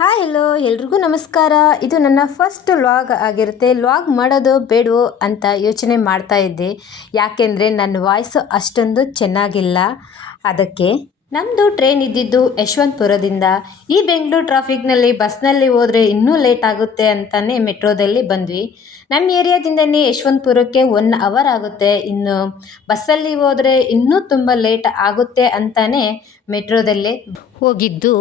Hi hello ಎಲ್ರಿಗೂ ನಮಸ್ಕಾರ. ಇದು ನನ್ನ ಫಸ್ಟ್ ಲಾಗ್ ಆಗಿರುತ್ತೆ. ಲಾಗ್ ಮಾಡೋದು ಬೇಡವೋ ಅಂತ ಯೋಚನೆ ಮಾಡ್ತಾ ಇದ್ದೆ. ಯಾಕೆಂದರೆ ನನ್ನ ವಾಯ್ಸ್ ಅಷ್ಟೊಂದು ಚೆನ್ನಾಗಿಲ್ಲ. ಅದಕ್ಕೆ ನಮ್ಮದು ಟ್ರೈನ್ ಇದ್ದಿದ್ದು ಯಶವಂತಪುರದಿಂದ. ಈ ಬೆಂಗಳೂರು ಟ್ರಾಫಿಕ್ನಲ್ಲಿ ಬಸ್ನಲ್ಲಿ ಹೋದರೆ ಇನ್ನೂ ಲೇಟ್ ಆಗುತ್ತೆ ಅಂತಲೇ ಮೆಟ್ರೋದಲ್ಲಿ ಬಂದ್ವಿ. ನಮ್ಮ ಏರಿಯಾದಿಂದನೇ ಯಶವಂತಪುರಕ್ಕೆ ಒನ್ ಅವರ್ ಆಗುತ್ತೆ. ಇನ್ನು ಬಸ್ಸಲ್ಲಿ ಹೋದರೆ ಇನ್ನೂ ತುಂಬ ಲೇಟ್ ಆಗುತ್ತೆ ಅಂತಲೇ ಮೆಟ್ರೋದಲ್ಲೇ ಹೋಗಿದ್ದು.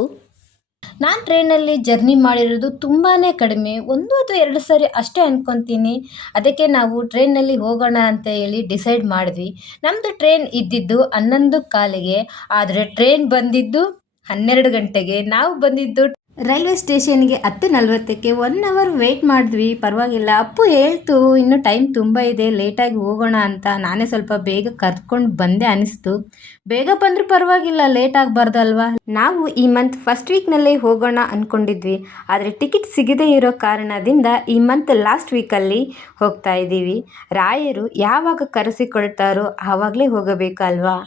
ನಾನು ಟ್ರೈನಲ್ಲಿ ಜರ್ನಿ ಮಾಡಿರೋದು ತುಂಬಾ ಕಡಿಮೆ, ಒಂದು ಅಥವಾ ಎರಡು ಸಾರಿ ಅಷ್ಟೇ ಅಂದ್ಕೊತೀನಿ ಅದಕ್ಕೆ ನಾವು ಟ್ರೈನಲ್ಲಿ ಹೋಗೋಣ ಅಂತ ಹೇಳಿ ಡಿಸೈಡ್ ಮಾಡಿದ್ವಿ. ನಮ್ಮದು ಟ್ರೈನ್ ಇದ್ದಿದ್ದು ಹನ್ನೊಂದು ಕಾಲಿಗೆ, ಆದರೆ ಟ್ರೈನ್ ಬಂದಿದ್ದು ಹನ್ನೆರಡು ಗಂಟೆಗೆ. ನಾವು ಬಂದಿದ್ದು ರೈಲ್ವೆ ಸ್ಟೇಷನ್ಗೆ ಹತ್ತು ನಲ್ವತ್ತಕ್ಕೆ ಒನ್ ಅವರ್ ವೆಯ್ಟ್ ಮಾಡಿದ್ವಿ. ಪರವಾಗಿಲ್ಲ. ಅಪ್ಪು ಹೇಳ್ತು, ಇನ್ನು ಟೈಮ್ ತುಂಬ ಇದೆ ಲೇಟಾಗಿ ಹೋಗೋಣ ಅಂತ. ನಾನೇ ಸ್ವಲ್ಪ ಬೇಗ ಕರ್ಕೊಂಡು ಬಂದೆ ಅನಿಸ್ತು. ಬೇಗ ಬಂದರೂ ಪರವಾಗಿಲ್ಲ ಲೇಟ್ ಆಗಬಾರ್ದಲ್ವಾ? ನಾವು ಈ ಮಂತ್ ಫಸ್ಟ್ ವೀಕ್ನಲ್ಲೇ ಹೋಗೋಣ ಅಂದ್ಕೊಂಡಿದ್ವಿ ಆದರೆ ಟಿಕೆಟ್ ಸಿಗದೇ ಇರೋ ಕಾರಣದಿಂದ ಈ ಮಂತ್ ಲಾಸ್ಟ್ ವೀಕಲ್ಲಿ ಹೋಗ್ತಾ ಇದ್ದೀವಿ. ರಾಯರು ಯಾವಾಗ ಕರೆಸಿಕೊಳ್ತಾರೋ ಆವಾಗಲೇ ಹೋಗಬೇಕಲ್ವಾ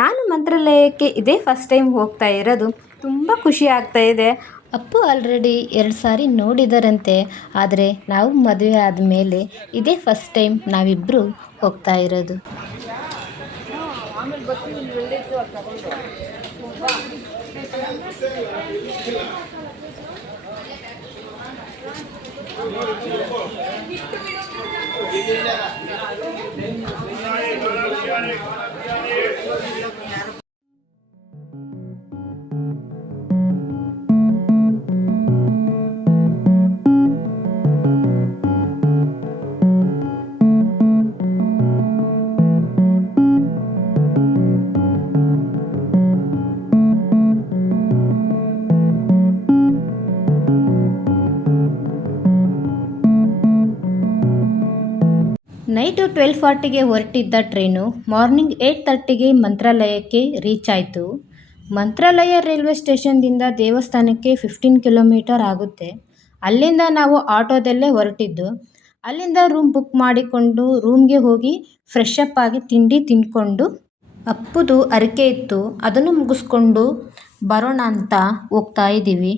ನಾನು ಮಂತ್ರಾಲಯಕ್ಕೆ ಇದೇ ಫಸ್ಟ್ ಟೈಮ್ ಹೋಗ್ತಾ ಇರೋದು. ತುಂಬ ಖುಷಿ ಆಗ್ತಾ ಇದೆ. ಅಪ್ಪು ಆಲ್ರೆಡಿ ಎರಡು ಸಾರಿ ನೋಡಿದರಂತೆ, ಆದರೆ ನಾವು ಮದುವೆ ಆದಮೇಲೆ ಇದೇ ಫಸ್ಟ್ ಟೈಮ್ ನಾವಿಬ್ಬರು ಹೋಗ್ತಾ ಇರೋದು. ನೈಟು ಟ್ವೆಲ್ ಫಾರ್ಟಿಗೆ ಹೊರಟಿದ್ದ ಟ್ರೈನು ಮಾರ್ನಿಂಗ್ ಏಯ್ಟ್ ತರ್ಟಿಗೆ ಮಂತ್ರಾಲಯಕ್ಕೆ ರೀಚ್ ಆಯಿತು ಮಂತ್ರಾಲಯ ರೈಲ್ವೆ ಸ್ಟೇಷನ್ದಿಂದ ದೇವಸ್ಥಾನಕ್ಕೆ ಫಿಫ್ಟೀನ್ ಕಿಲೋಮೀಟರ್ ಆಗುತ್ತೆ. ಅಲ್ಲಿಂದ ನಾವು ಆಟೋದಲ್ಲೇ ಹೊರಟಿದ್ದು. ಅಲ್ಲಿಂದ ರೂಮ್ ಬುಕ್ ಮಾಡಿಕೊಂಡು ರೂಮ್ಗೆ ಹೋಗಿ ಫ್ರೆಶ್ ಅಪ್ ಆಗಿ ತಿಂಡಿ ತಿಂದ್ಕೊಂಡು ಅಪ್ಪುದು ಅರಿಕೆ ಇತ್ತು. ಅದನ್ನು ಮುಗಿಸ್ಕೊಂಡು ಬರೋಣ ಅಂತ ಹೋಗ್ತಾ ಇದ್ದೀವಿ.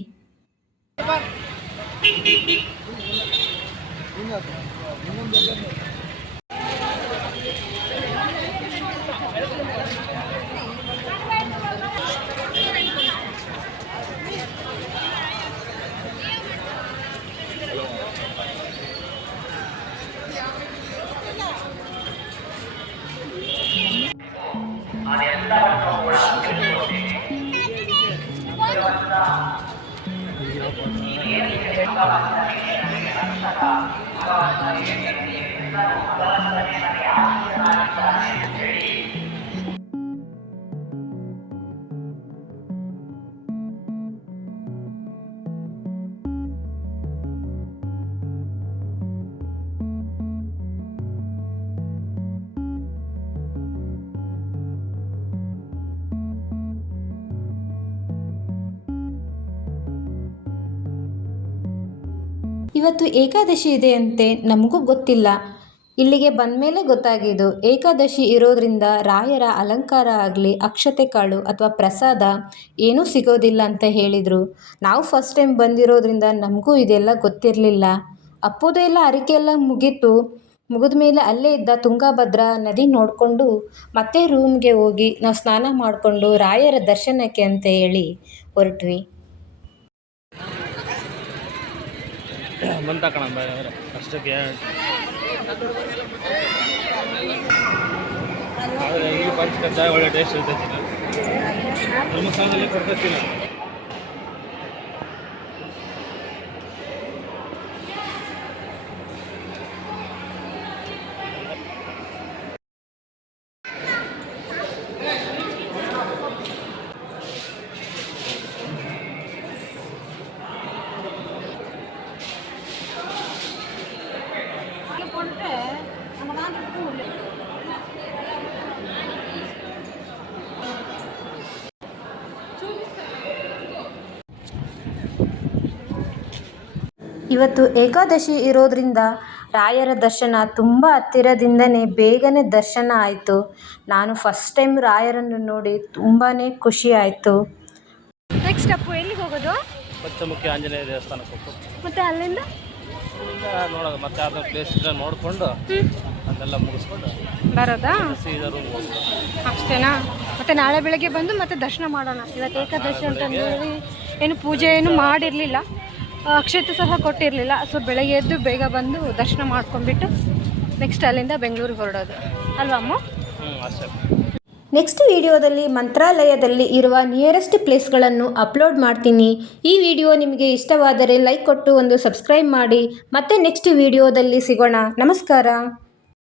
啊！ಇವತ್ತು ಏಕಾದಶಿ ಇದೆ ಅಂತೆ ನಮಗೂ ಗೊತ್ತಿಲ್ಲ. ಇಲ್ಲಿಗೆ ಬಂದ ಮೇಲೆ ಗೊತ್ತಾಗಿದ್ದು, ಏಕಾದಶಿ ಇರೋದ್ರಿಂದ ರಾಯರ ಅಲಂಕಾರ ಆಗಲಿ, ಅಕ್ಷತೆ ಕಾಳು ಅಥವಾ ಪ್ರಸಾದ ಏನೂ ಸಿಗೋದಿಲ್ಲ ಅಂತ ಹೇಳಿದರು. ನಾವು ಫಸ್ಟ್ ಟೈಮ್ ಬಂದಿರೋದ್ರಿಂದ ನಮಗೂ ಇದೆಲ್ಲ ಗೊತ್ತಿರಲಿಲ್ಲ. ಅಪ್ಪುದು ಎಲ್ಲ ಅರಿಕೆ ಎಲ್ಲ ಮುಗೀತು. ಮುಗಿದ ಮೇಲೆ ಅಲ್ಲೇ ಇದ್ದ ತುಂಗಭದ್ರಾ ನದಿ ನೋಡಿಕೊಂಡು ಮತ್ತೆ ರೂಮ್ಗೆ ಹೋಗಿ ನಾವು ಸ್ನಾನ ಮಾಡಿಕೊಂಡು ರಾಯರ ದರ್ಶನಕ್ಕೆ ಅಂತ ಹೇಳಿ ಹೊರಟ್ವಿ. ಬಂತ ಕಣ ಅಷ್ಟಕ್ಕೆ ಆದರೆ ಪಂಚ ಕಜ್ಜಾಯ ಒಳ್ಳೆ ಟೇಸ್ಟ್ ಇರ್ತೈತಿ. ಧರ್ಮಸ್ಥಳದಲ್ಲಿ ಕೊಡ್ತೈತಿಲ್ಲ ಇವತ್ತು ಏಕಾದಶಿ ಇರೋದ್ರಿಂದ ರಾಯರ ದರ್ಶನ ತುಂಬ ಹತ್ತಿರದಿಂದನೇ ಬೇಗನೆ ದರ್ಶನ ಆಯಿತು. ನಾನು ಫಸ್ಟ್ ಟೈಮ್ ರಾಯರನ್ನು ನೋಡಿ ತುಂಬಾ ಖುಷಿ ಆಯಿತು. ನೆಕ್ಸ್ಟ್ ಅಪ್ಪು ಎಲ್ಲಿಗೆ ಹೋಗೋದು? ಪಂಚಮುಖಿ ಆಂಜನೇಯ ದೇವಸ್ಥಾನಕ್ಕೆ ಹೋಗ್ಬೇಕು. ಮತ್ತೆ ಅಲ್ಲಿಂದ? ನೋಡೋದು ಮತ್ತೆ ಪ್ಲೇಸ್ ನೋಡಿಕೊಂಡು ಅದೆಲ್ಲ ಮುಗಿಸ್ಕೊಂಡು ಬರೋದಾ? ಸೀದಾ ರೂಮ್ ಅಷ್ಟೇನಾ? ಮತ್ತೆ ನಾಳೆ ಬೆಳಗ್ಗೆ ಬಂದು ಮತ್ತೆ ದರ್ಶನ ಮಾಡೋಣ. ಇವತ್ತು ಏಕಾದಶಿ ಅಂತಂದೇಳಿ ಏನು ಪೂಜೆ ಏನು ಮಾಡಿರಲಿಲ್ಲ. ಅಕ್ಷತೆ ಸಹ ಕೊಟ್ಟಿರಲಿಲ್ಲ. ಸೊ ಬೆಳಗ್ಗೆ ಎದ್ದು ಬೇಗ ಬಂದು ದರ್ಶನ ಮಾಡ್ಕೊಂಡ್ಬಿಟ್ಟು ನೆಕ್ಸ್ಟ್ ಅಲ್ಲಿಂದ ಬೆಂಗಳೂರಿಗೆ ಹೊರಡೋದು. ಅಲ್ವಾ ಅಮ್ಮ? ನೆಕ್ಸ್ಟ್ ವಿಡಿಯೋದಲ್ಲಿ ಮಂತ್ರಾಲಯದಲ್ಲಿ ಇರುವ ನಿಯರೆಸ್ಟ್ ಪ್ಲೇಸ್ಗಳನ್ನು ಅಪ್ಲೋಡ್ ಮಾಡ್ತೀನಿ. ಈ ವಿಡಿಯೋ ನಿಮಗೆ ಇಷ್ಟವಾದರೆ ಲೈಕ್ ಕೊಟ್ಟು ಒಂದು ಸಬ್ಸ್ಕ್ರೈಬ್ ಮಾಡಿ. ಮತ್ತೆ ನೆಕ್ಸ್ಟ್ ವಿಡಿಯೋದಲ್ಲಿ ಸಿಗೋಣ. ನಮಸ್ಕಾರ.